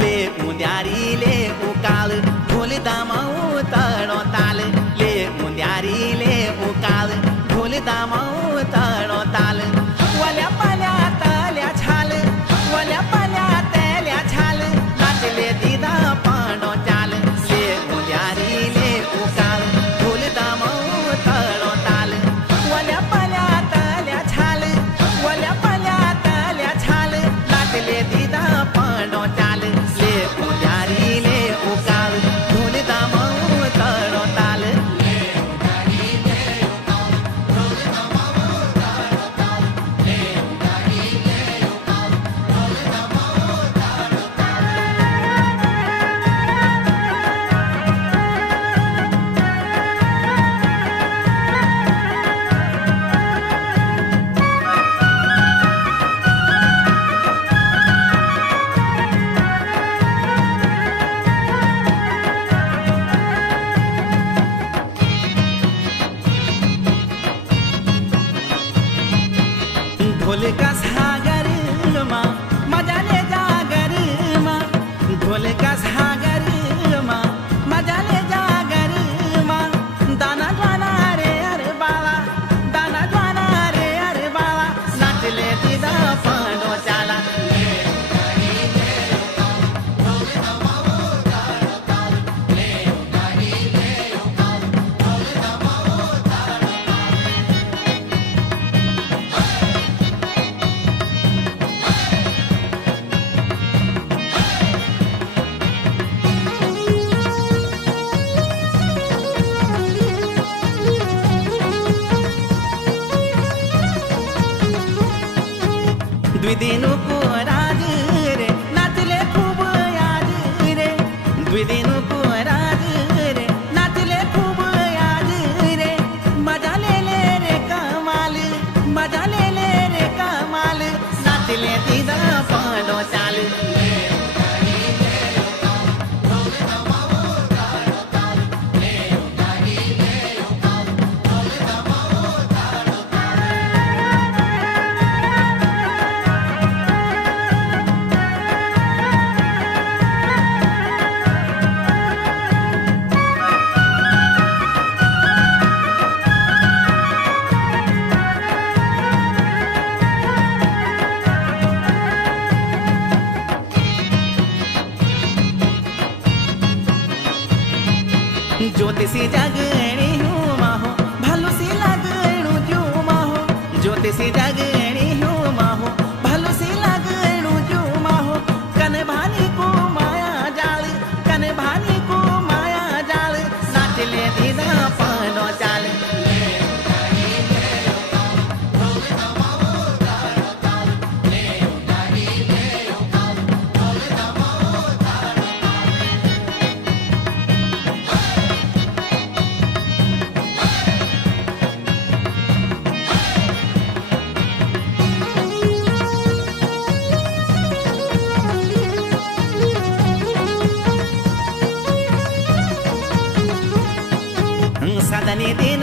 ले उद्यारी ले उकाळ ढोल दामाऊ तळो ताल ले उद्यारी ले उकाळ ढोल दामाऊ तळो ताल वल्या पाल्या तल्या छाल वल्या पाल्या तल्या छाल नाचले दिदा पाणो चाल ले उद्यारी ले उकाळ ढोल दामाऊ तळो ताल वल्या पाल्या तल्या छाल वल्या पाल्या तल्या छाल नाचले दिदा पाणो चाल ले उद्यारी ले उकाळ ढोल दामाऊ तळो ताल ढोल का सागर मा मजाले जागर मा ढोल का सागर मा मजाले जागर मा दाना ज्वाना रे अरे बाळा दाना ज्वाना रे अरे बाळा नाचले दिदा पाणो चाला द्विदिनु को राज रे नाचले खूब आज रे द्विदिनु को राज रे नाचले खूब आज रे मजा ले रे कमाल मजा ले रे कमाल नाचले दिदा पाणो चाल ज्योतिषी जगणी हूँ माहो भलुसी लगणु जो माहो ज्योतिषी जगणी हूँ माहो भलुसी लगणु जो माहो कन भानी को माया जाल कन भानी को माया जाल नाचले दिदा पाणो चाल सदनी दिन